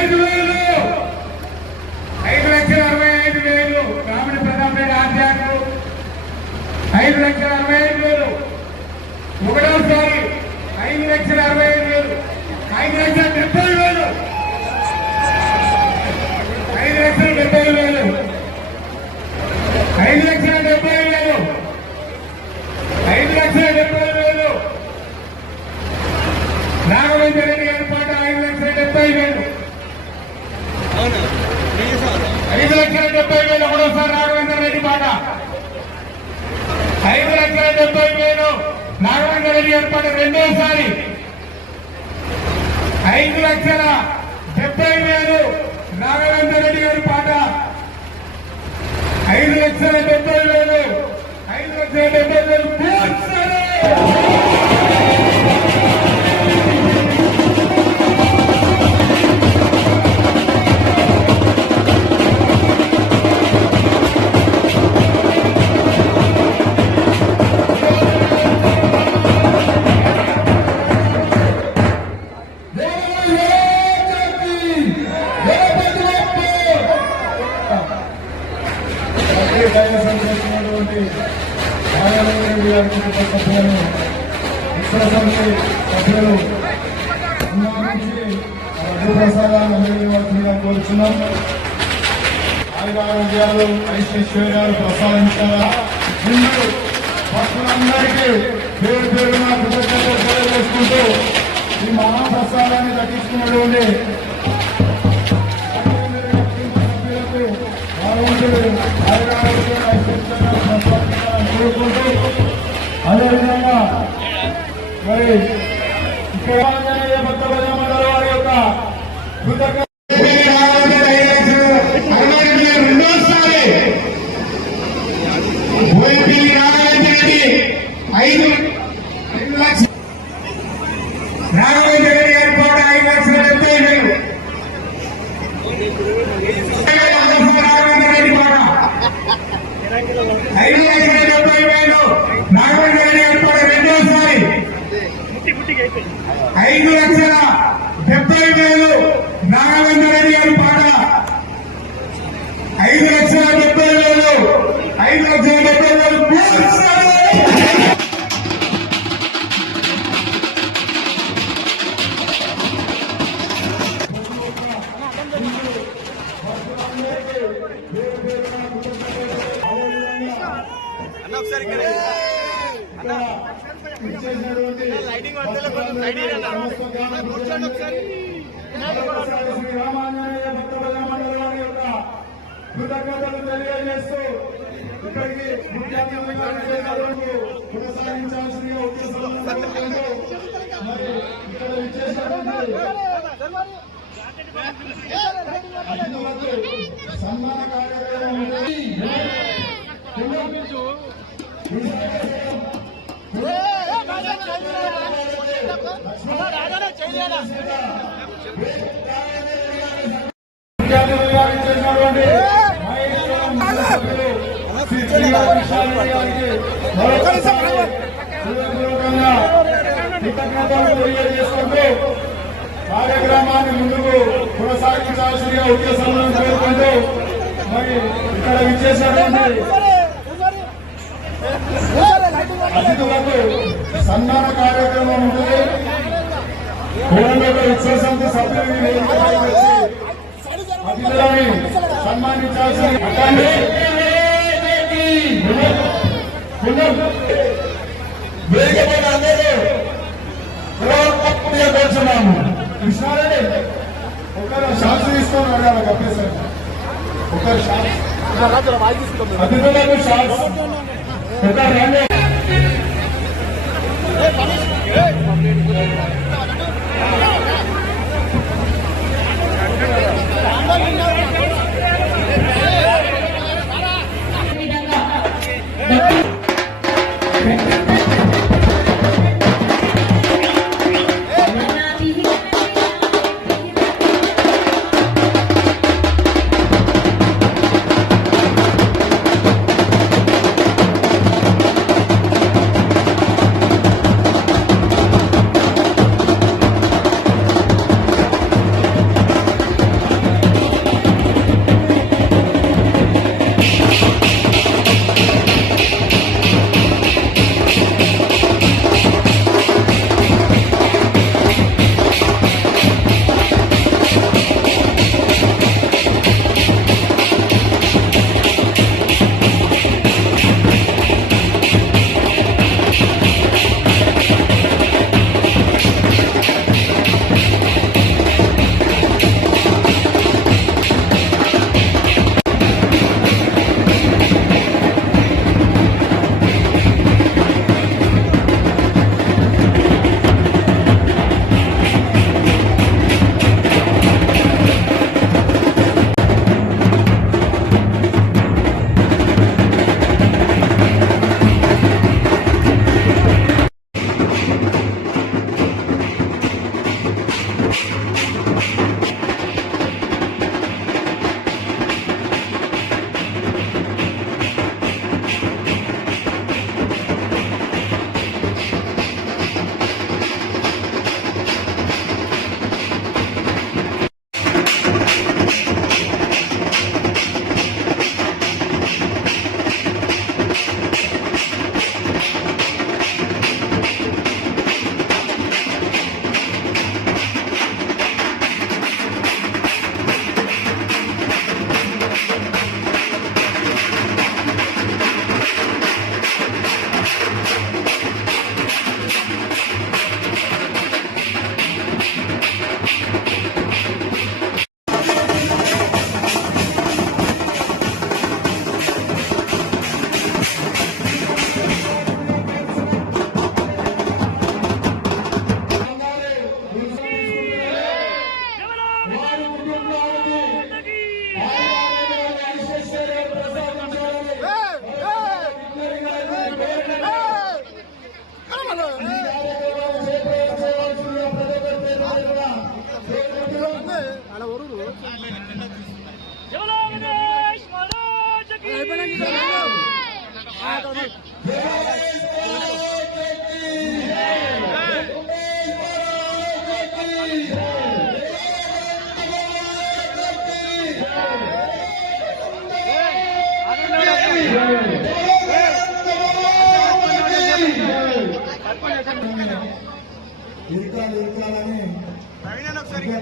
ఐదు వేలు ఐదు లక్షల అరవై ఐదు వేలు రాముడి ప్రతాప్ రెడ్డి ఆధ్యాత్మ ఐదు లక్షల అరవై ఐదు వేలు ఒకటోసారి ఐదు లక్షల అరవై ఐదు వేలు ఐదు లక్షల డెబ్బై వేలు ఐదు లక్షల డెబ్బై వేలు ఐదు లక్షల డెబ్బై వేలు ఐదు లక్షల డెబ్బై వేలు రాఘవేంద్ర రెడ్డి గారి పాట ఐదు లక్షల డెబ్బై వేలు ఐదు లక్షల డెబ్బై వేలు ఒకటోసారి రాఘవేంద్ర రెడ్డి పాట ఐదు లక్షల డెబ్బై వేలు నాగవేంద్ర ఏర్పాటు రెండోసారి. ఐదు లక్షల డెబ్బై వేలు నాగవేంద్ర రెడ్డి గారి పాట. ఐదు లక్షల డెబ్బై వేలు ఐదు లక్షల డెబ్బై వేలు పూర్తి కోరుచున్నాం ఆయురారోగ్యాలు ఐశ్వర్యాలు ప్రసాదించాలా? హిందూ భక్తులందరికీ పేరు పేరున కృతజ్ఞతలు తెలియజేసుకుంటూ ఈ మహాప్రసాదాన్ని దక్కించుకున్నటువంటి సభ్యులకు భగవంతుడు ఆయురారోగ్యాలు ఐశ్వర్యాలు ప్రసాదించాలని కోరుకుంటూ అదేవిధంగా మరి ఇక్కడ ఆంజనేయ భక్త భజన మండలి వారి యొక్క కృతజ్ఞత రెండోసారి ఓఎంపీని రాఘవేంద్ర రెడ్డి ఐదు ఐదు లక్షలు రాఘవేంద్ర రెడ్డి గారి పాట ఐదు లక్షల డెబ్బై వేలు రాఘవేంద్ర రెడ్డి పాట ఐదు లక్షల డెబ్బై వేలు రాఘవేంద్ర రెడ్డి గారి పాట రెండోసారి ఐదు లక్షల డెబ్బై వేలు నాగవేంద్ర రెడ్డి గారి పాట ఐదు లక్షల డెబ్బై వేలు ఐదు లక్షల డెబ్బై వేలు అన్న ఒకసారి అన్న. కూర్చోండి ఒకసారి భక్త యొక్క కృతజ్ఞతలు తెలియజేస్తూ ఇక్కడికి ఇక్కడ సన్మాన కార్యక్రమం కార్యక్రమాన్ని ముందుకు కొనసాగించాల్సిందిగా ఉద్దేశంలో పేర్కొంటూ మరి ఇక్కడ విచ్చేసినటువంటి అతిథులకు సన్మాన కార్యక్రమం ఉంటుంది కోరంలో విశ్వసంతి సభ్యులని వేదికపై అతిథులని సన్మానించాల్సిన అక్కడి అందరూ కూర్చున్నాము కృష్ణారెడ్డి ఒకరు శాస్త్రి ఇస్తాను అడగాలి కప్పేశారు ఒకరు శాస్త్రి అతిథులకు శాస్త్రి ఒకరు రండి శ్రీ అలా వరకు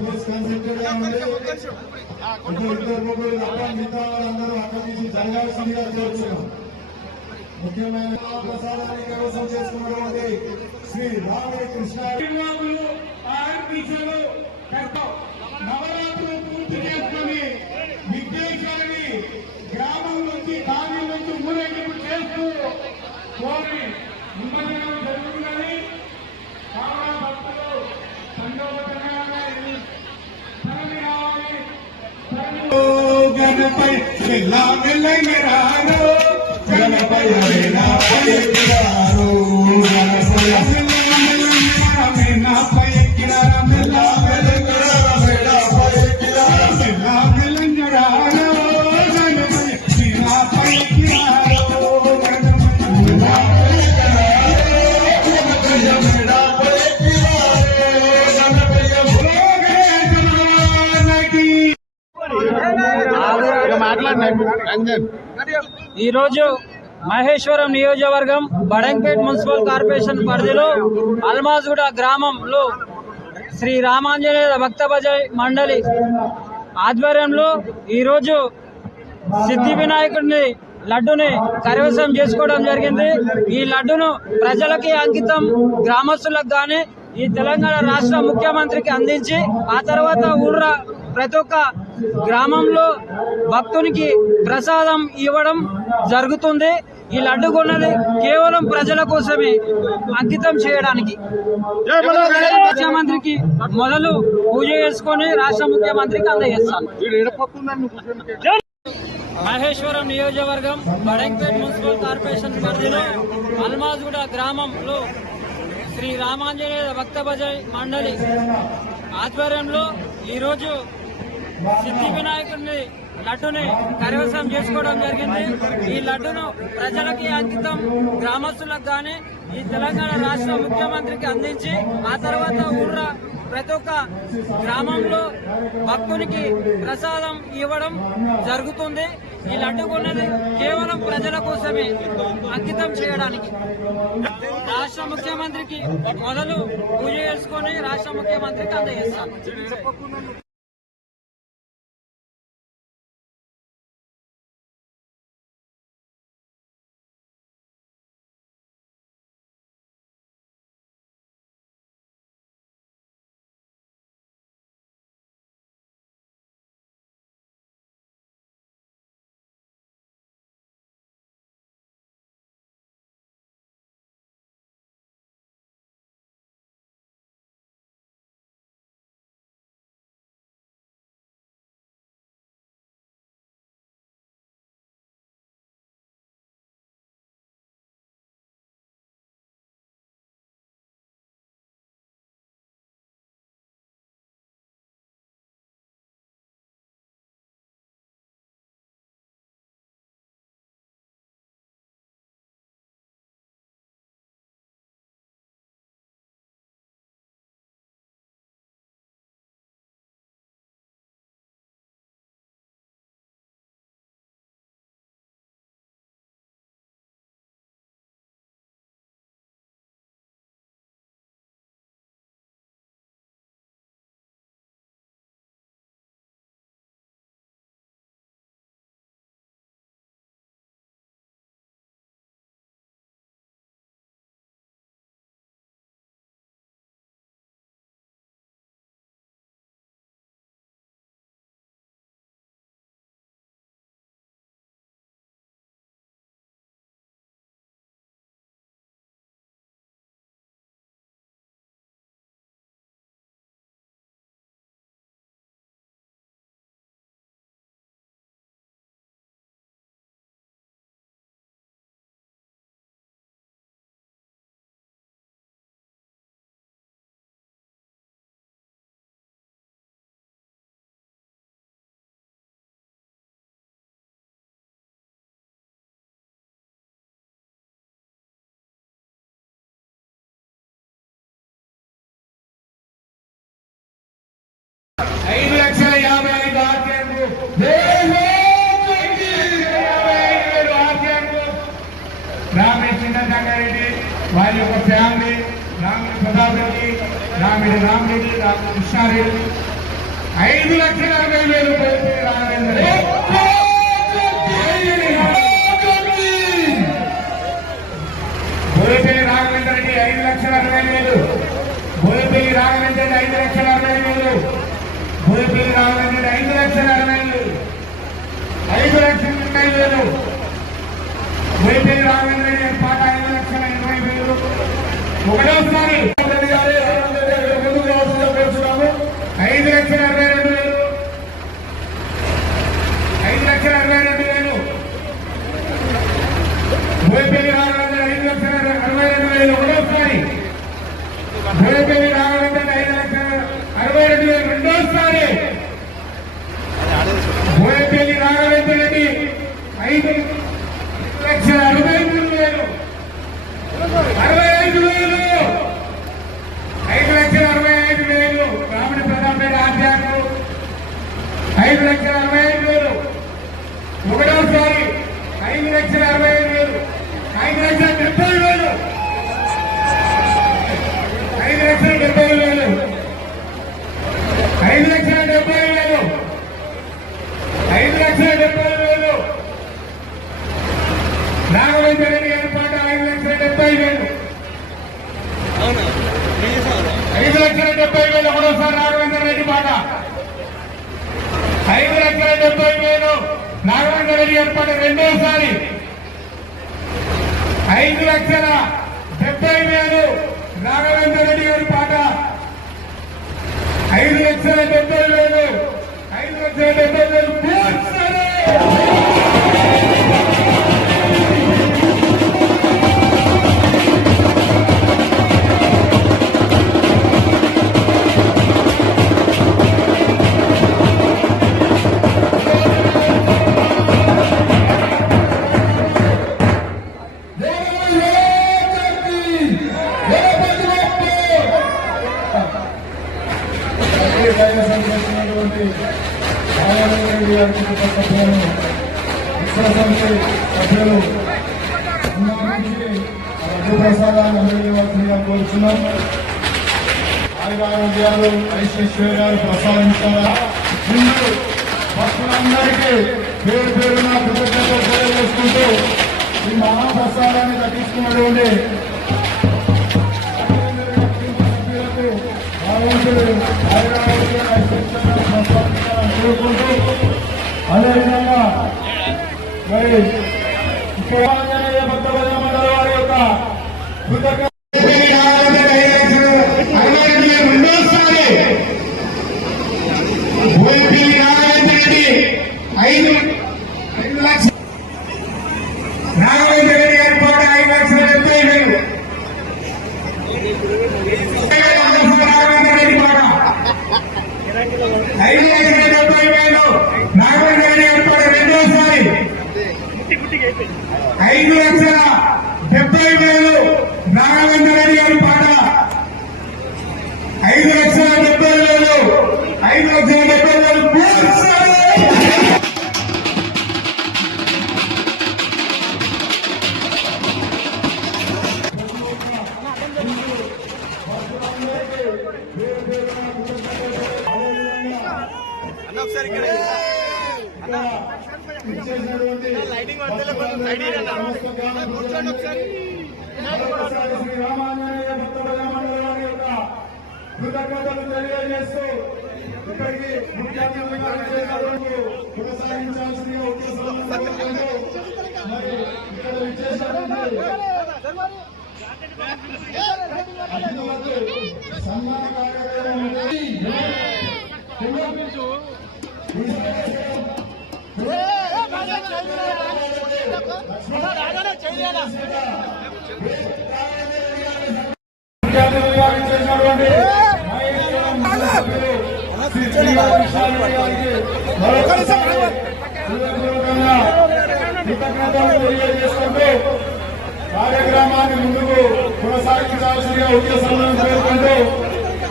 ప్లేస్ కాన్సెంట్రేట్గా ఉంది. ఇంకో ఇద్దరు ముగ్గురు తప్ప మిగతా వాళ్ళందరూ అక్కడి నుంచి జరగాల్సిందిగా కోరుతున్నాం. ముఖ్యమైన ప్రసాదాన్ని కైవసం చేసుకున్నటువంటి శ్రీ రాముడి కృష్ణ బాబులు ఆర్పీసీలు నవరాత్రులు పూర్తి చేసుకొని విద్యేశ్వరిని గ్రామం నుంచి కాలనీ నుంచి ఊరేగింపు చేస్తూ కోరి గణపై మెల్లా మెల్లగా రాను గణపై మెల్లాపై ఎక్కిరారు గణపై మెల్లాపై ఈరోజు మహేశ్వరం నియోజకవర్గం బడంపేట్ మున్సిపల్ కార్పొరేషన్ పరిధిలో అల్మాజ్గూడ గ్రామంలో శ్రీ రామాంజనేయ భక్త భజయ్ మండలి ఆధ్వర్యంలో ఈరోజు సిద్ధి వినాయకుడిని లడ్డుని కైవసం చేసుకోవడం జరిగింది. ఈ లడ్డును ప్రజలకి అంకితం గ్రామస్తులకు కానీ ఈ తెలంగాణ రాష్ట్ర ముఖ్యమంత్రికి అందించి ఆ తర్వాత ఊర్ర ప్రతి ఒక్క గ్రామంలో భక్తునికి ప్రసాదం ఇవ్వడం జరుగుతుంది. ఈ లడ్డు కొన్నది కేవలం ప్రజల కోసమే అంకితం చేయడానికి. ముఖ్యమంత్రికి మొదలు పూజ చేసుకొని రాష్ట్ర ముఖ్యమంత్రికి అందజేస్తాను. మహేశ్వరం నియోజకవర్గం బడంపేట్ మున్సిపల్ కార్పొరేషన్ పరిధిలో అల్మాజ్గూడ గ్రామంలో శ్రీ రామాంజనేయ భక్త భజయ్ మండలి ఆధ్వర్యంలో ఈరోజు సిద్ధి వినాయకుడిని లడ్డుని కైవసం చేసుకోవడం జరిగింది. ఈ లడ్డును ప్రజలకి అంకితం గ్రామస్తులకు గాని ఈ తెలంగాణ రాష్ట్ర ముఖ్యమంత్రికి అందించి ఆ తర్వాత ఊర్ర ప్రతి ఒక్క గ్రామంలో భక్తునికి ప్రసాదం ఇవ్వడం జరుగుతుంది. ఈ లడ్డు కొన్నది కేవలం ప్రజల కోసమే అంకితం చేయడానికి. రాష్ట్ర ముఖ్యమంత్రికి మొదలు పూజ చేసుకొని రాష్ట్ర ముఖ్యమంత్రికి అందజేస్తాను. రామిరెడ్డి రామిడి కృష్ణారెడ్డి. ఐదు లక్షల అరవై వేలు పోతే రాఘవేంద్ర బోయపల్లి రాఘవేంద్ర రెడ్డి ఐదు లక్షల అరవై వేలు. బోయపల్లి రాఘవేంద్ర రెడ్డి ఐదు లక్షల అరవై వేలు. బోయపల్లి రాఘవేంద్ర రెడ్డి ఐదు లక్షల అరవై వేలు. ఐదు లక్షల ముప్పై వేలు. బోయపల్లి రాఘవేంద్ర రెడ్డి పాట ఐదు లక్షల ఇరవై వేలు. ఒకటోసారి ముందుకు రావాల్సిందిగా కోరుతున్నాము ఐదు లక్షల అరవై రెండు వేలు. ఐదు లక్షల అరవై రెండు వేలు. బోయపల్లి రావాలంటే ఐదు లక్షల అరవై రెండు వేలు. ఒకటోసారి బోయపల్లి రావాలంటే ఐదు లక్షల అరవై రెండు వేలు. రెండోసారి. బోయపల్లి రాఘవేంద్ర రెడ్డి ఐదు లక్షల అరవై మూడు వేలు అరవై ఐదు వేలు ఐదు లక్షల అరవై ఐదు వేలు రాముడి ఐదు లక్షల అరవై ఐదు వేలు. ఒకటోసారి ఐదు లక్షల అరవై ఐదు వేలు. ఐదు లక్షల డెబ్బై వేలు. ఐదు లక్షల డెబ్బై వేలు. ఐదు లక్షల డెబ్బై వేలు. ఐదు లక్షల డెబ్బై వేలు. రాఘవేంద్ర రెడ్డి ఏర్పాటు ఐదు లక్షల డెబ్బై వేలు. ఐదు లక్షల డెబ్బై వేలు ఒకటోసారి రాఘవేంద్ర రెడ్డి మాట. ఐదు లక్షల డెబ్బై వేలు నాగవేంద్ర రెడ్డి ఏర్పాటు రెండోసారి. ఐదు లక్షల డెబ్బై వేలు నాగవేంద్ర రెడ్డి గారి పాట ఐదు లక్షల డెబ్బై వేలు ఐదు లక్షల డెబ్బై వేలు ఆనందరెడ్డి విశ్వ సమితి సభ్యులు ప్రసాదాన్ని అందజేయవలసిందిగా కోరుతున్నాం ఆయురారోగ్యాలు ఐశ్వర్యాలు ప్రసాదించాలా ముందు భక్తులందరికీ పేరు పేరున కృతజ్ఞతలు తెలియజేసుకుంటూ ఈ మహాప్రసాదాన్ని దక్కించుకున్నటువంటి సభ్యులకు భగవంతుడు ఆయురారోగ్య ఐశ్వర్యాలు కోరుకుంటూ అదేవిధంగా మరి ఇక్కడ ఆంజనేయ వారి యొక్క ఒకసారి ఇక్కడ లైటింగ్. కూర్చోండి ఒకసారి. కృతజ్ఞతలు తెలియజేస్తూ ఇప్పటికీ అతిథులకు సన్మాన కార్యక్రమం కార్యక్రమాన్ని ముందుకు కొనసాగించాల్సిందిగా ఉద్దేశంలో పేర్కొంటూ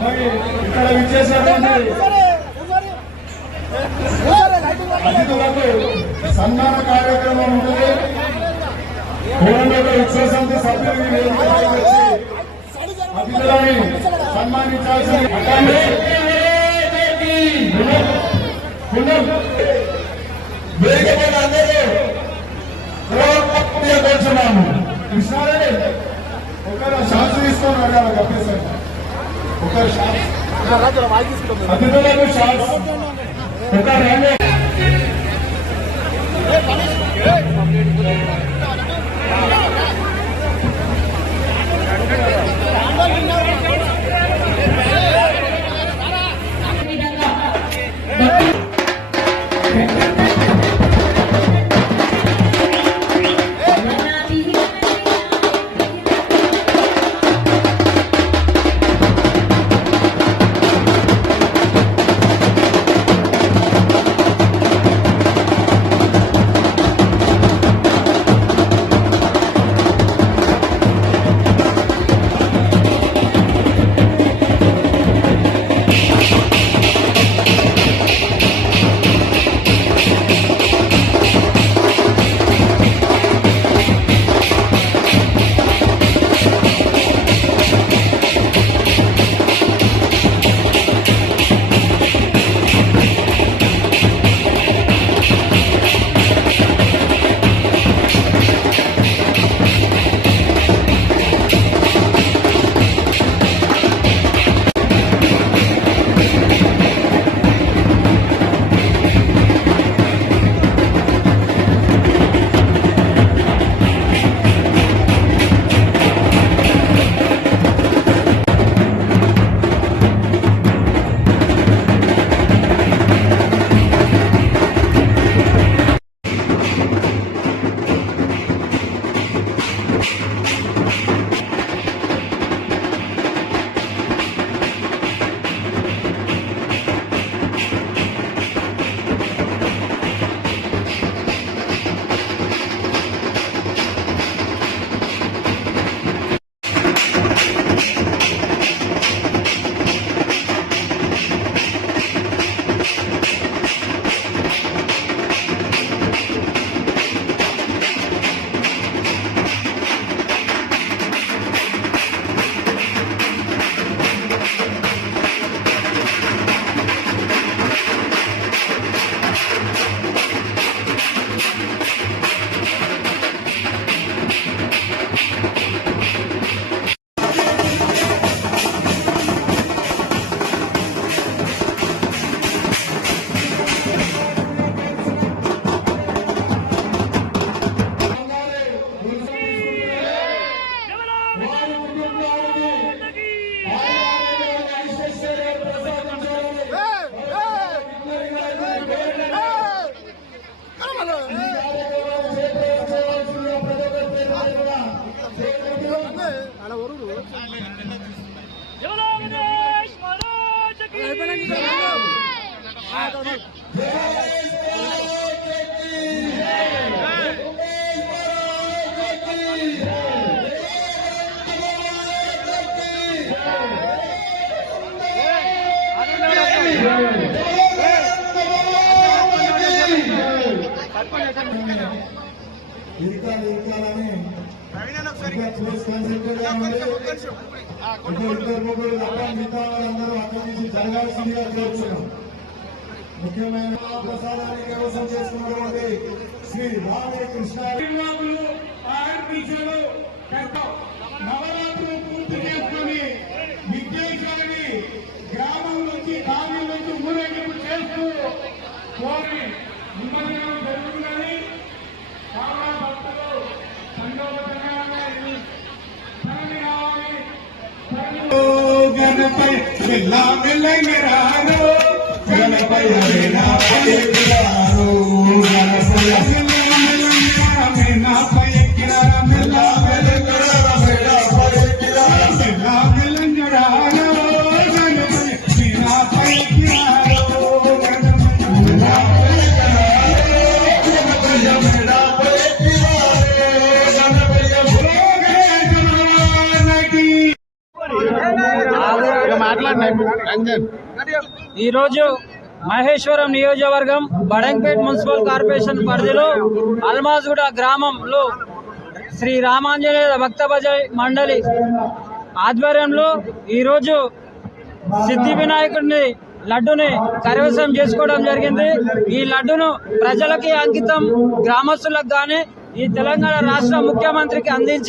మరి ఇక్కడ విచ్చేసినటువంటి అతిథులకు సన్మాన కార్యక్రమం ఉంటుంది. కోరంలో ఉత్సవ సమితి సభ్యులు వచ్చి అతిథులని సన్మానించాల్సిన వేదికపైన అందరూ కూర్చున్నాము. కృష్ణారెడ్డి ఒకరు షాట్స్ తీసుకొని అడగాలి కప్పేసారి ఒకరు షాట్స్ అతిథులకు షాట్స్ ఒక రెండు. వారి వారందరూ మిగతా వాళ్ళందరూ అక్కడి నుంచి జరగాల్సిందిగా కోరుతున్నాం ముఖ్యమైన ప్రసాదాన్ని కైవసం చేసుకున్నటువంటి శ్రీ రామే కృష్ణ. నవరాత్రులు పూర్తి చేసుకుని విద్యేశాన్ని గ్రామం నుంచి కావ్యం నుంచి ఊరేగింపు చేస్తూ కోరి తరలి గణపై మెల్ల మెల్లగా రాను ఈరోజు మహేశ్వరం నియోజకవర్గం బడంపేట్ మున్సిపల్ కార్పొరేషన్ పరిధిలో అల్మాజ్గూడ గ్రామంలో శ్రీ రామాంజనేయ భక్త భజ మండలి ఆధ్వర్యంలో ఈరోజు సిద్ధి వినాయకుడిని లడ్డుని కైవసం చేసుకోవడం జరిగింది. ఈ లడ్డును ప్రజలకి అంకితం గ్రామస్తులకు కానీ ఈ తెలంగాణ రాష్ట్ర ముఖ్యమంత్రికి అందించి